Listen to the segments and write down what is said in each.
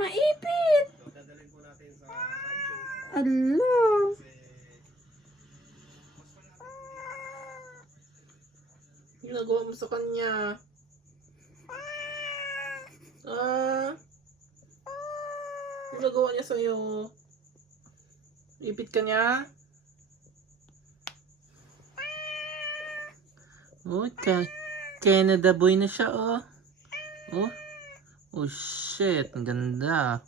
maipit. Alo. Ginagawa mo sa kanya. Ginagawa niya sa'yo. Ipit ka niya. Oh, Canada boy na siya, oh. Oh. Oh, shit. Ang ganda.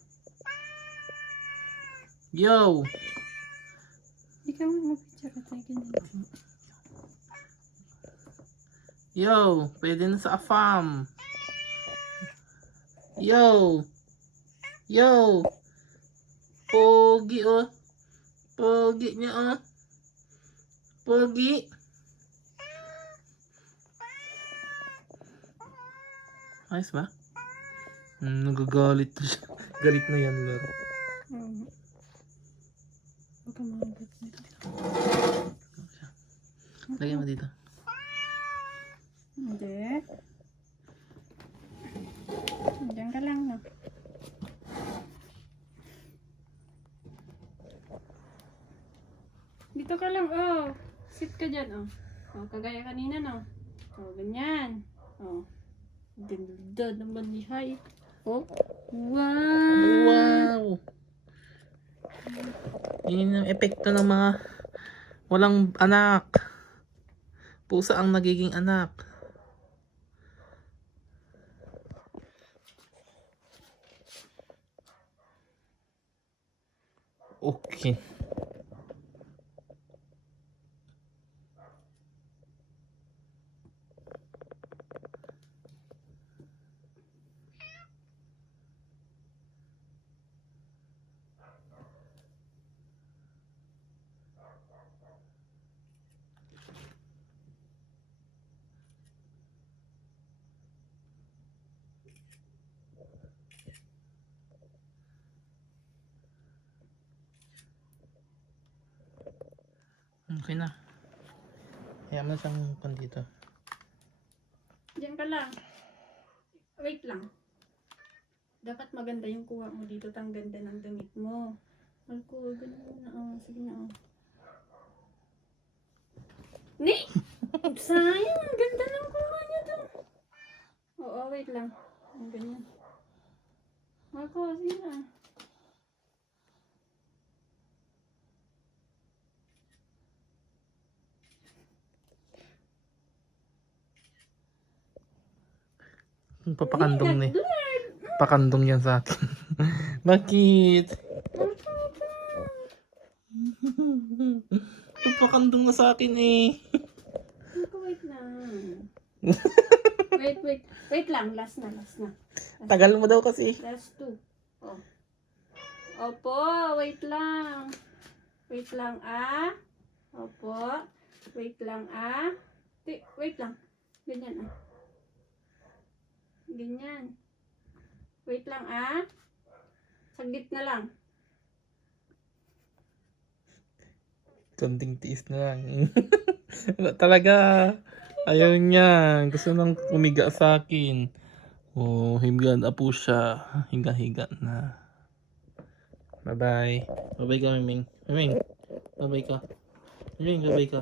Yo! Ikaw mag-picture ka tayo ganyan. Yo! Pwede na sa AFAM. Yo! Yo! Pogi, oh. Pogi niya, oh. Pogi. Ayos ba? Nagagalit na siya. Galit na yan, Lord. Baka mahagot na. Lagyan mo dito. Hindi. Diyan ka lang, no? Dito ka lang, oh. Sit ka dyan, oh. Oh, kagaya kanina, no? Oh, ganyan. Oh. Ganda naman ni Hay. Oh. Wow! Wow! Yun yung epekto ng mga walang anak. Pusa ang nagiging anak. Okay. Okay na. Kaya mo na siyang pandito. Diyan ka lang. Wait lang. Dapat maganda yung kuha mo dito. Ang ganda ng damit mo. Ako, ganun na. Oh, sige na. Oh. Ni! Sayang. Ang ganda ng kuha niya to. Oo, wait lang. Ang ganyan. Ako, sige na. Papakandong ni. Pakandong yan sa akin. Bakit? Papakandong na sa akin eh. Ako, wait lang. Wait lang. Last na. Tagal mo daw kasi. Last 2. Oh. Opo, wait lang. Wait lang, ah. Opo. Wait lang, ah. Wait lang. Ganyan, ah. Ganyan. Wait lang, ah. Saglit na lang. Konting tiis na lang. Talaga. Ayaw niya. Gusto nang umiga sa akin. Oh, higa na po siya. Higa-higa na. Bye-bye. Bye-bye ka, Miming. Miming, bye-bye ka. Miming, bye-bye ka.